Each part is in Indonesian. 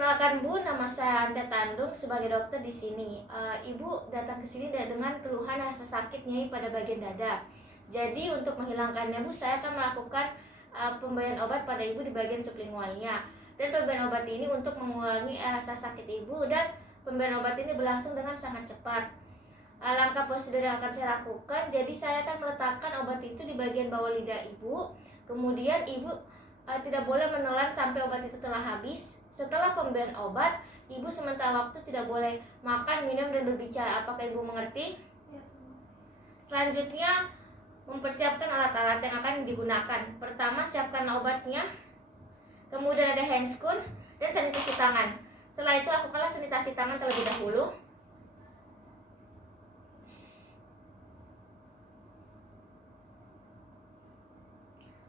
Perkenalkan Bu, nama saya Ante Tandung sebagai dokter di sini. Ibu datang ke sini dengan keluhan rasa sakit nyeri pada bagian dada. Jadi untuk menghilangkannya Bu, saya akan melakukan pemberian obat pada Ibu di bagian sublingualnya. Dan pemberian obat ini untuk mengurangi rasa sakit Ibu, dan pemberian obat ini berlangsung dengan sangat cepat. Langkah prosedur yang akan saya lakukan, jadi saya akan meletakkan obat itu di bagian bawah lidah Ibu. Kemudian Ibu tidak boleh menelan sampai obat itu telah habis. Setelah pemberian obat, Ibu sementara waktu tidak boleh makan, minum, dan berbicara. Apakah Ibu mengerti? Ya, selanjutnya, mempersiapkan alat-alat yang akan digunakan. Pertama, siapkan obatnya. Kemudian ada handscoon dan sanitasi tangan. Setelah itu, lakukanlah sanitasi tangan terlebih dahulu.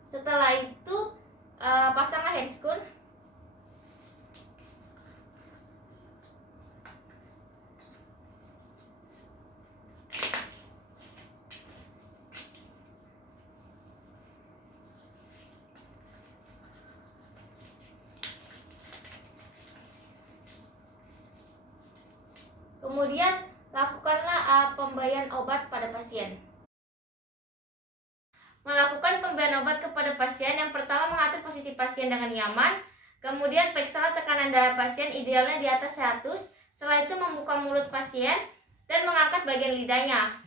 Setelah itu, pasanglah handscoon. Kemudian lakukanlah pemberian obat pada pasien. Melakukan pemberian obat kepada pasien, yang pertama mengatur posisi pasien dengan nyaman. Kemudian periksalah tekanan darah pasien, idealnya di atas 100. Setelah itu membuka mulut pasien dan mengangkat bagian lidahnya.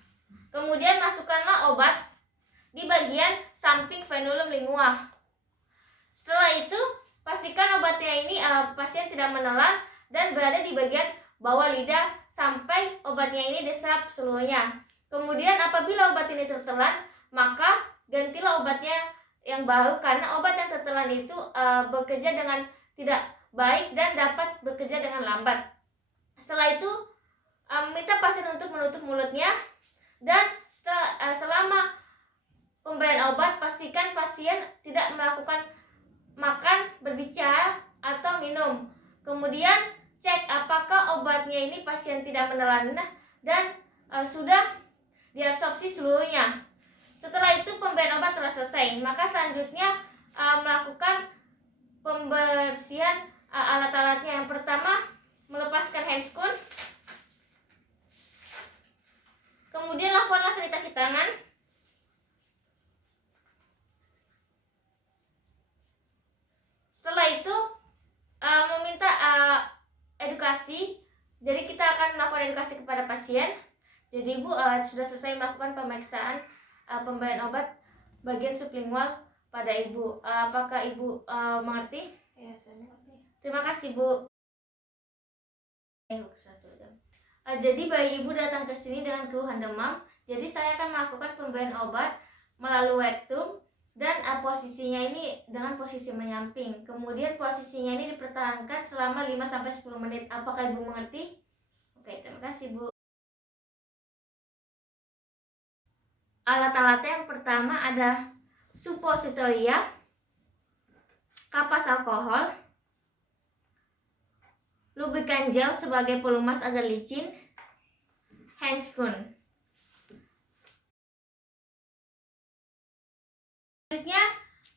Kemudian masukkanlah obat di bagian samping frenulum lingua. Setelah itu pastikan obatnya ini pasien tidak menelan dan berada di bagian bawah lidah sampai obatnya ini diserap seluruhnya. Kemudian apabila obat ini tertelan, maka gantilah obatnya yang baru, karena obat yang tertelan itu bekerja dengan tidak baik dan dapat bekerja dengan lambat. Setelah itu minta pasien untuk menutup mulutnya, dan selama pemberian obat pastikan pasien tidak melakukan makan, berbicara, atau minum. Kemudian cek apakah obatnya ini pasien tidak menelan dan sudah diabsorpsi seluruhnya. Setelah itu pemberian obat telah selesai, maka selanjutnya melakukan pembersihan alat-alatnya. Yang pertama, melepaskan handscoon. Kemudian lakukanlah sanitasi tangan. Setelah itu meminta edukasi. Jadi kita akan melakukan edukasi kepada pasien. Jadi Ibu sudah selesai melakukan pemeriksaan pemberian obat bagian sublingual pada Ibu. Apakah Ibu mengerti? Ya, saya mengerti. Terima kasih Bu. Jadi bayi Ibu datang ke sini dengan keluhan demam. Jadi saya akan melakukan pemberian obat melalui rektum, dan posisinya ini dengan posisi menyamping. Kemudian posisinya ini dipertahankan selama 5-10 menit. Apakah Ibu mengerti? Oke, terima kasih Bu. Alat-alatnya yang pertama ada suppositoria, kapas alkohol, lubrikan gel sebagai pelumas agar licin, handscoon. Selanjutnya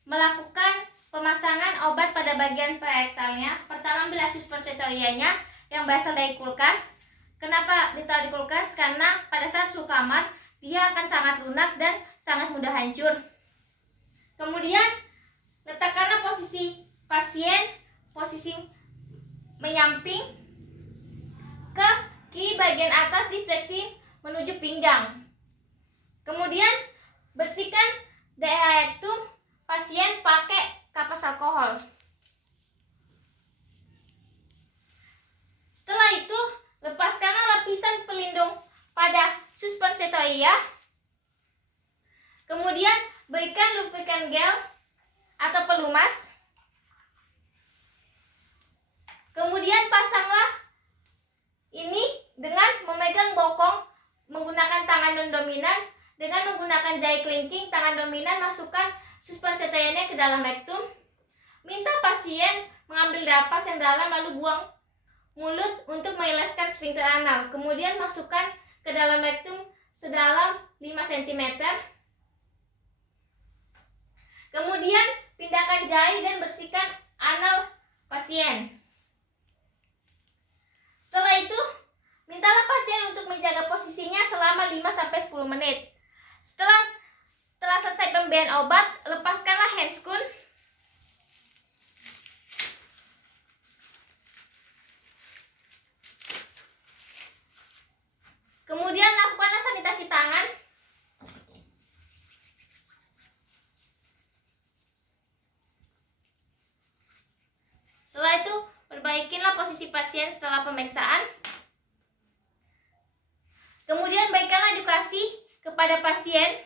melakukan pemasangan obat pada bagian perektalnya. Pertama ambil suppositorianya yang berasal dari kulkas. Kenapa ditaruh di kulkas? Karena pada saat suhu kamar dia akan sangat lunak dan sangat mudah hancur. Kemudian letakkanlah posisi pasien, posisi menyamping ke kiri bagian atas, difleksi menuju pinggang. Kemudian bersihkan daerah rektum pasien pakai kapas alkohol. Setelah itu lepaskanlah lapisan pelindung pada suppositoria. Kemudian berikan lubrikan gel atau pelumas. Kemudian pasanglah ini dengan memegang bokong menggunakan tangan non-dominan. Dengan menggunakan jari kelingking tangan dominan, masukkan suppositorianya ke dalam rektum. Minta pasien mengambil napas yang dalam lalu buang mulut untuk mengilaskan sphincter anal. Kemudian masukkan ke dalam rektum sedalam 5 cm. Kemudian pindahkan jari dan bersihkan anal pasien. Setelah itu, mintalah pasien untuk menjaga posisinya selama 5-10 menit. Setelah selesai pemberian obat, lepaskanlah handscoon. Kemudian lakukanlah sanitasi tangan. Setelah itu, perbaikilah posisi pasien setelah pemeriksaan. Kemudian berikanlah edukasi kepada pasien.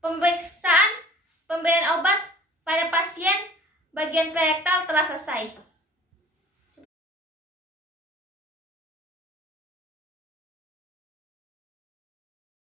Pemeriksaan pemberian obat pada pasien bagian perektal telah selesai.